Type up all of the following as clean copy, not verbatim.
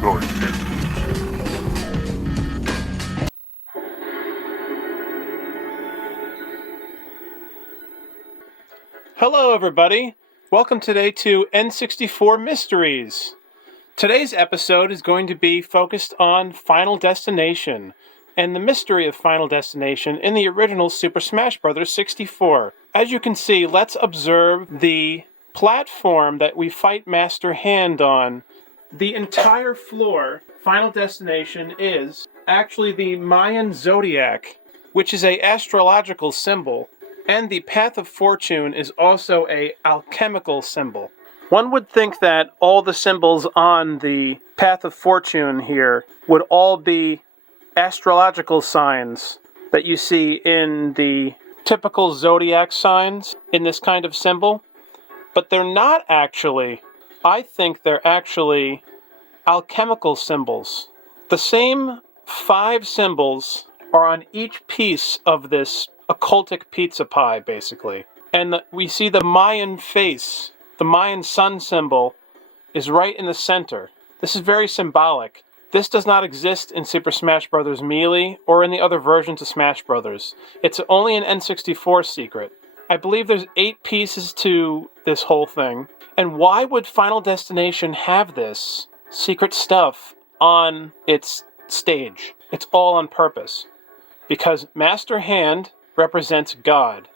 Hello everybody, welcome today to N64 Mysteries. Today's episode is going to be focused on Final Destination and the mystery of Final Destination in the original Super Smash Bros. 64. As you can see, let's observe the platform that we fight Master Hand on. The entire floor, Final Destination, is actually the Mayan zodiac, which is an astrological symbol. And the Path of Fortune is also an alchemical symbol. One would think that all the symbols on the Path of Fortune here would all be astrological signs that you see in the typical zodiac signs in this kind of symbol. But they're not actually. I think they're actually alchemical symbols. The same 5 symbols are on each piece of this occultic pizza pie, basically. And we see the Mayan face, the Mayan sun symbol, is right in the center. This is very symbolic. This does not exist in Super Smash Bros. Melee or in the other versions of Smash Bros. It's only an N64 secret. I believe there's 8 pieces to this whole thing. And why would Final Destination have this secret stuff on its stage? It's all on purpose. Because Master Hand represents God.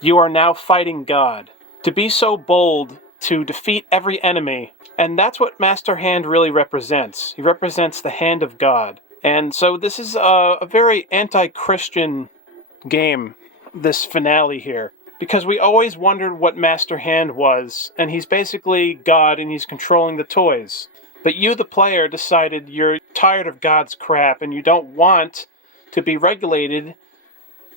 You are now fighting God. To be so bold to defeat every enemy, and that's what Master Hand really represents. He represents the hand of God. And so this is a very anti-Christian game, this finale here, because we always wondered what Master Hand was, and he's basically God and he's controlling the toys. But you, the player, decided you're tired of God's crap and you don't want to be regulated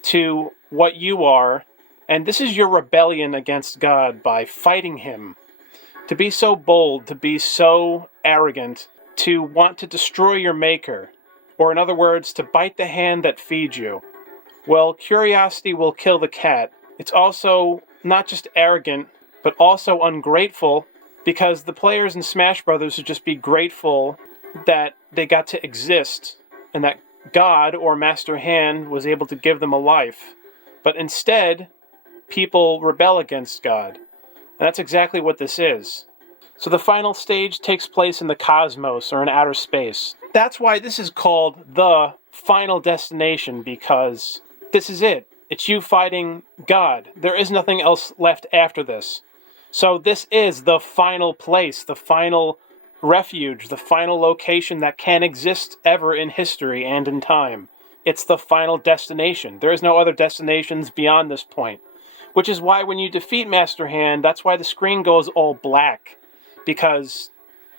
to what you are, and this is your rebellion against God by fighting him. To be so bold, to be so arrogant, to want to destroy your maker, or in other words, to bite the hand that feeds you. Well, curiosity will kill the cat. It's also not just arrogant, but also ungrateful, because the players in Smash Bros. Should just be grateful that they got to exist, and that God, or Master Hand, was able to give them a life. But instead, people rebel against God. And that's exactly what this is. So the final stage takes place in the cosmos, or in outer space. That's why this is called the Final Destination, because this is it. It's you fighting God. There is nothing else left after this. So this is the final place, the final refuge, the final location that can exist ever in history and in time. It's the final destination. There is no other destinations beyond this point. Which is why when you defeat Master Hand, that's why the screen goes all black. Because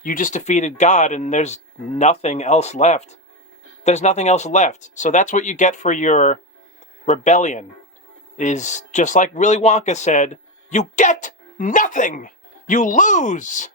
you just defeated God and there's nothing else left. There's nothing else left. So that's what you get for your rebellion. Is just like Willy Wonka said, you get nothing! You lose!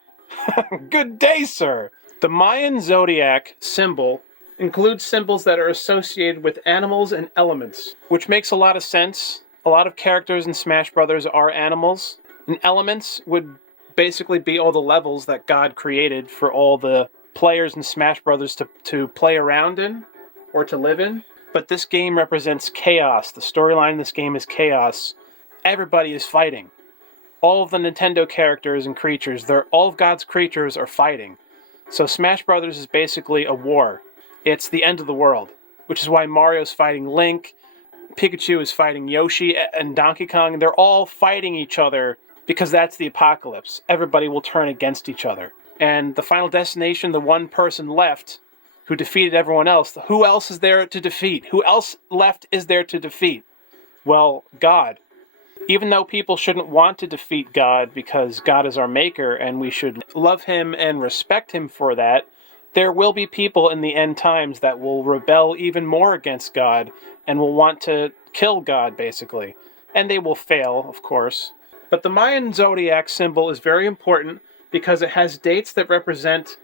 Good day, sir! The Mayan zodiac symbol includes symbols that are associated with animals and elements, which makes a lot of sense. A lot of characters in Smash Bros. Are animals, and elements would basically be all the levels that God created for all the players in Smash Bros. to play around in, or to live in. But this game represents chaos. The storyline in this game is chaos. Everybody is fighting. All of the Nintendo characters and creatures, all of God's creatures are fighting. So Smash Bros. Is basically a war. It's the end of the world, which is why Mario's fighting Link, Pikachu is fighting Yoshi, and Donkey Kong. They're all fighting each other because that's the apocalypse. Everybody will turn against each other. And the Final Destination, the one person left who defeated everyone else, who else is there to defeat? Who else left is there to defeat? Well, God. Even though people shouldn't want to defeat God because God is our maker and we should love him and respect him for that, there will be people in the end times that will rebel even more against God and will want to kill God, basically. And they will fail, of course. But the Mayan zodiac symbol is very important because it has dates that represent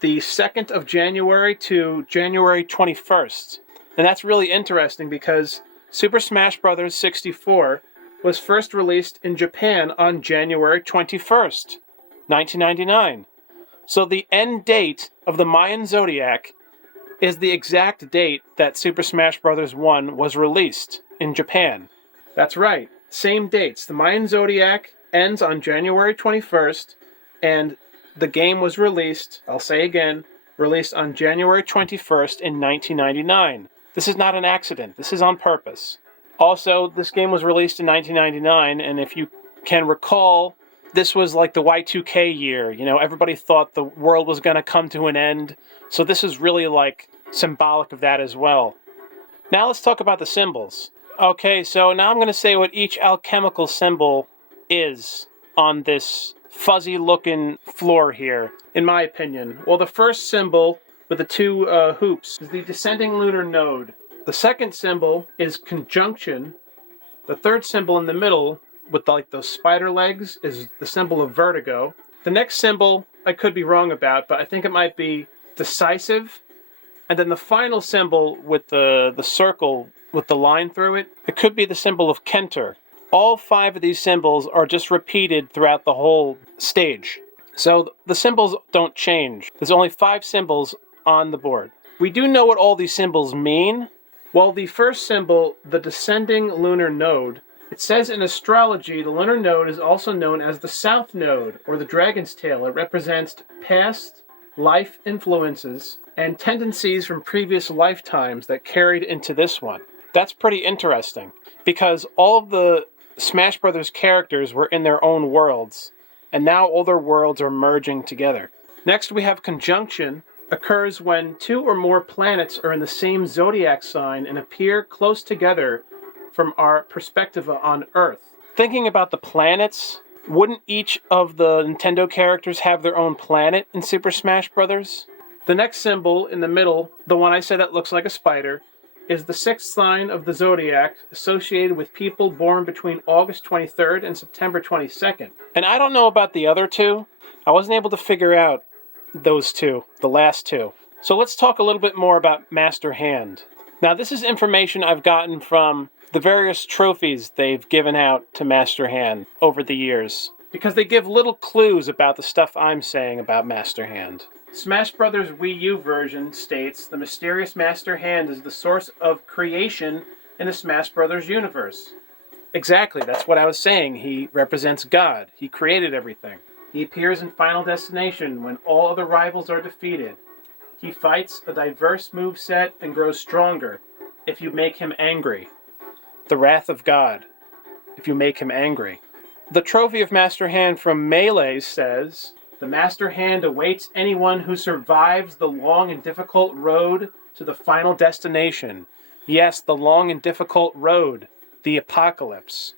the 2nd of January to January 21st. And that's really interesting because Super Smash Bros. 64 was first released in Japan on January 21st, 1999. So the end date of the Mayan zodiac is the exact date that Super Smash Bros. 1 was released in Japan. That's right, same dates. The Mayan zodiac ends on January 21st, and the game was released, I'll say again, released on January 21st in 1999. This is not an accident, this is on purpose. Also, this game was released in 1999, and if you can recall, this was like the Y2K year. You know, everybody thought the world was going to come to an end, so this is really like symbolic of that as well. Now let's talk about the symbols. Okay, so now I'm going to say what each alchemical symbol is on this fuzzy looking floor here, in my opinion. Well, the first symbol with the two hoops is the descending lunar node. The second symbol is conjunction. The third symbol in the middle with like those spider legs is the symbol of vertigo. The next symbol I could be wrong about, but I think it might be decisive. And then the final symbol with the circle with the line through it, it could be the symbol of Kenter. All 5 of these symbols are just repeated throughout the whole stage. So the symbols don't change. There's only 5 symbols on the board. We do know what all these symbols mean. Well, the first symbol, the descending lunar node, it says in astrology the lunar node is also known as the south node, or the dragon's tail. It represents past life influences and tendencies from previous lifetimes that carried into this one. That's pretty interesting, because all of the Smash Brothers characters were in their own worlds, and now all their worlds are merging together. Next we have conjunction. Occurs when 2 or more planets are in the same zodiac sign and appear close together from our perspective on Earth. Thinking about the planets, wouldn't each of the Nintendo characters have their own planet in Super Smash Bros.? The next symbol in the middle, the one I said that looks like a spider, is the 6th sign of the zodiac associated with people born between August 23rd and September 22nd. And I don't know about the other 2. I wasn't able to figure out those 2, the last 2. So let's talk a little bit more about Master Hand. Now this is information I've gotten from the various trophies they've given out to Master Hand over the years, because they give little clues about the stuff I'm saying about Master Hand. Smash Bros. Wii U version states the mysterious Master Hand is the source of creation in the Smash Bros. Universe. Exactly, that's what I was saying. He represents God. He created everything. He appears in Final Destination when all other rivals are defeated. He fights a diverse moveset and grows stronger if you make him angry. The Wrath of God, if you make him angry. The Trophy of Master Hand from Melee says, the Master Hand awaits anyone who survives the long and difficult road to the final destination. Yes, the long and difficult road, the apocalypse.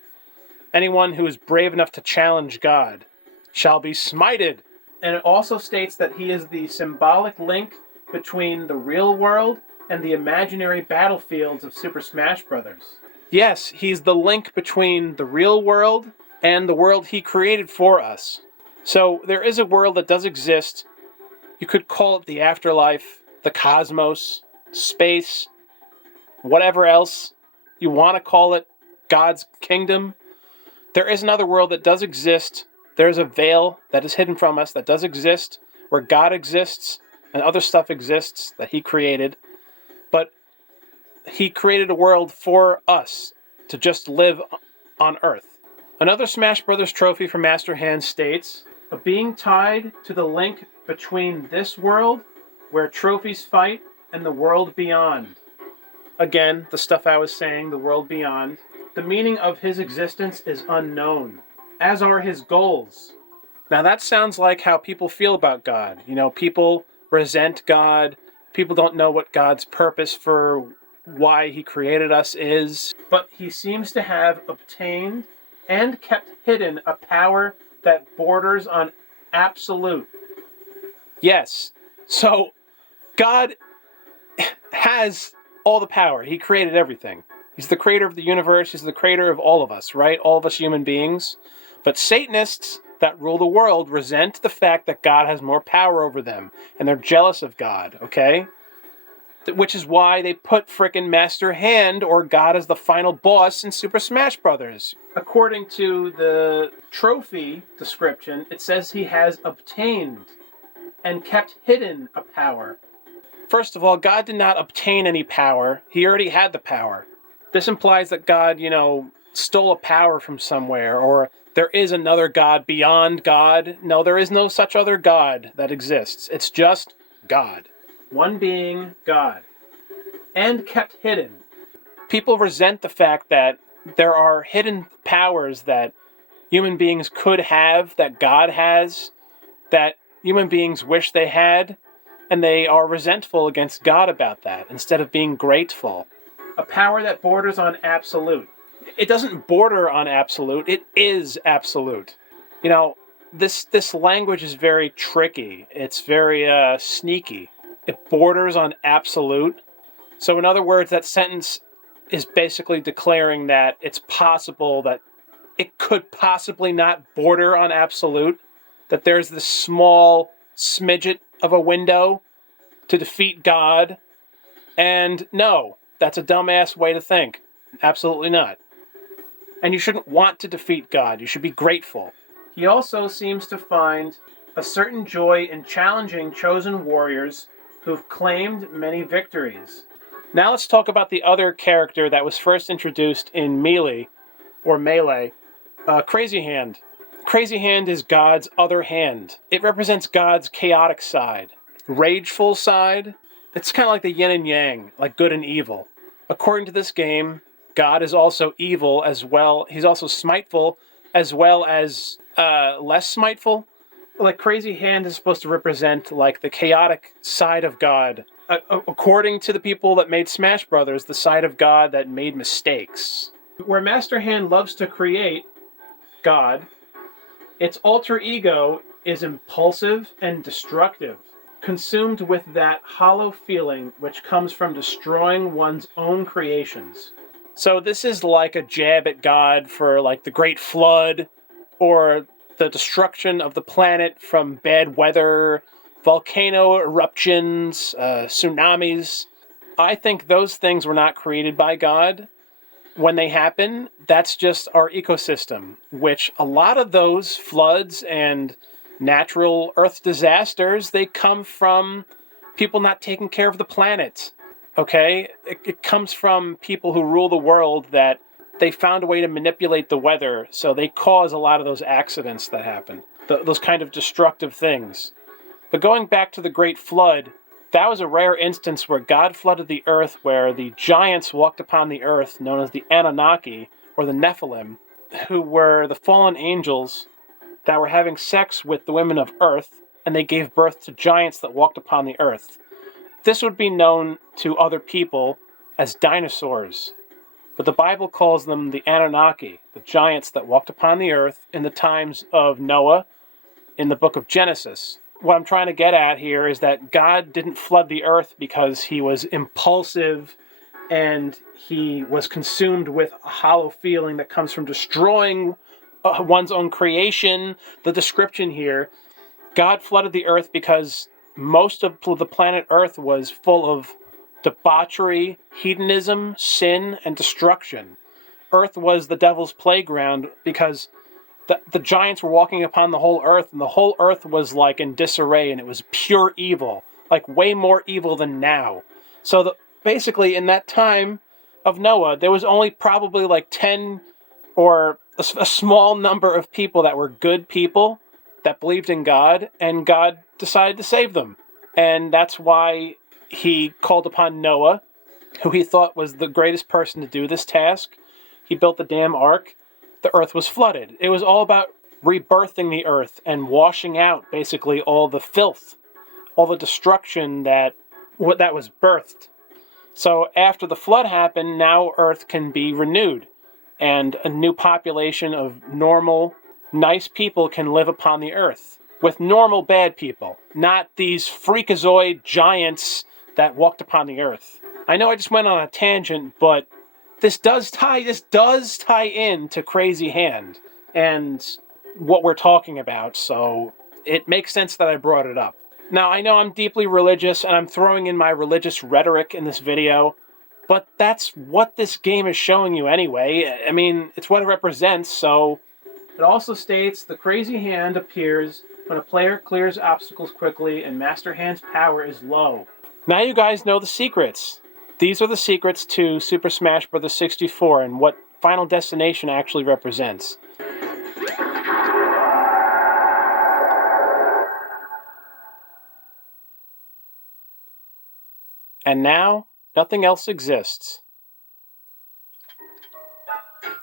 Anyone who is brave enough to challenge God shall be smited. And it also states that he is the symbolic link between the real world and the imaginary battlefields of Super Smash Bros. Yes, he's the link between the real world and the world he created for us. So there is a world that does exist. You could call it the afterlife, the cosmos, space, whatever else you want to call it, God's kingdom. There is another world that does exist. There's a veil that is hidden from us that does exist, where God exists and other stuff exists that he created. But he created a world for us to just live on Earth. Another Smash Bros. Trophy from Master Hand states, a being tied to the link between this world, where trophies fight, and the world beyond. Again, the stuff I was saying, the world beyond. The meaning of his existence is unknown, as are his goals. Now that sounds like how people feel about God. You know, people resent God. People don't know what God's purpose for why he created us is. But he seems to have obtained and kept hidden a power that borders on absolute. Yes, so God has all the power. He created everything. He's the creator of the universe. He's the creator of all of us, right? All of us human beings. But Satanists that rule the world resent the fact that God has more power over them. And they're jealous of God, okay? Which is why they put frickin' Master Hand, or God, as the final boss in Super Smash Bros. According to the trophy description, it says he has obtained and kept hidden a power. First of all, God did not obtain any power. He already had the power. This implies that God, stole a power from somewhere, or there is another God beyond God. No, there is no such other God that exists. It's just God. One being, God. And kept hidden. People resent the fact that there are hidden powers that human beings could have, that God has, that human beings wish they had, and they are resentful against God about that instead of being grateful. A power that borders on absolute. It doesn't border on absolute, it is absolute. This language is very tricky. It's very sneaky. It borders on absolute. So in other words, that sentence is basically declaring that it's possible that it could possibly not border on absolute, that there's this small smidget of a window to defeat God. And no, that's a dumbass way to think. Absolutely not. And you shouldn't want to defeat God. You should be grateful. He also seems to find a certain joy in challenging chosen warriors who've claimed many victories. Now let's talk about the other character that was first introduced in Melee, Crazy Hand. Crazy Hand is God's other hand. It represents God's chaotic side, rageful side. It's kind of like the yin and yang, like good and evil. According to this game, God is also evil as well. He's also smiteful as well as less smiteful. Like Crazy Hand is supposed to represent like the chaotic side of God. According to the people that made Smash Brothers, the side of God that made mistakes. Where Master Hand loves to create, God, its alter ego is impulsive and destructive, consumed with that hollow feeling which comes from destroying one's own creations. So this is like a jab at God for like the Great Flood, or the destruction of the planet from bad weather, volcano eruptions, tsunamis. I think those things were not created by God. When they happen, that's just our ecosystem, which a lot of those floods and natural earth disasters, they come from people not taking care of the planet, okay? It comes from people who rule the world that they found a way to manipulate the weather, so they cause a lot of those accidents that happen, those kind of destructive things. But going back to the Great Flood, that was a rare instance where God flooded the earth, where the giants walked upon the earth, known as the Anunnaki, or the Nephilim, who were the fallen angels that were having sex with the women of earth, and they gave birth to giants that walked upon the earth. This would be known to other people as dinosaurs, but the Bible calls them the Anunnaki, the giants that walked upon the earth in the times of Noah in the book of Genesis. What I'm trying to get at here is that God didn't flood the earth because he was impulsive and he was consumed with a hollow feeling that comes from destroying one's own creation. The description here, God flooded the earth because most of the planet Earth was full of debauchery, hedonism, sin, and destruction. Earth was the devil's playground because the giants were walking upon the whole earth, and the whole earth was like in disarray, and it was pure evil, like way more evil than now. So basically in that time of Noah, there was only probably like 10 or a small number of people that were good people that believed in God, and God decided to save them. And that's why he called upon Noah, who he thought was the greatest person to do this task. He built the damn ark. The earth was flooded. It was all about rebirthing the earth and washing out basically all the filth, all the destruction that was birthed. So after the flood happened, now earth can be renewed, and a new population of normal, nice people can live upon the earth. With normal bad people, not these freakazoid giants that walked upon the earth. I know I just went on a tangent, but this does tie in to Crazy Hand and what we're talking about, so it makes sense that I brought it up. Now, I know I'm deeply religious, and I'm throwing in my religious rhetoric in this video, but that's what this game is showing you anyway. I mean, it's what it represents, so... It also states the Crazy Hand appears when a player clears obstacles quickly and Master Hand's power is low. Now you guys know the secrets. These are the secrets to Super Smash Bros. 64 and what Final Destination actually represents. And now, nothing else exists.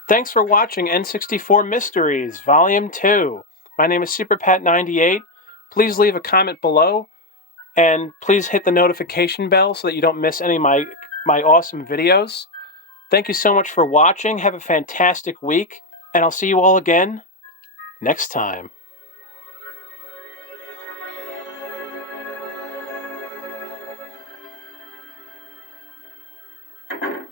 Thanks for watching N64 Mysteries, Volume 2. My name is SuperPat98. Please leave a comment below, and please hit the notification bell so that you don't miss any of my awesome videos. Thank you so much for watching. Have a fantastic week, and I'll see you all again next time.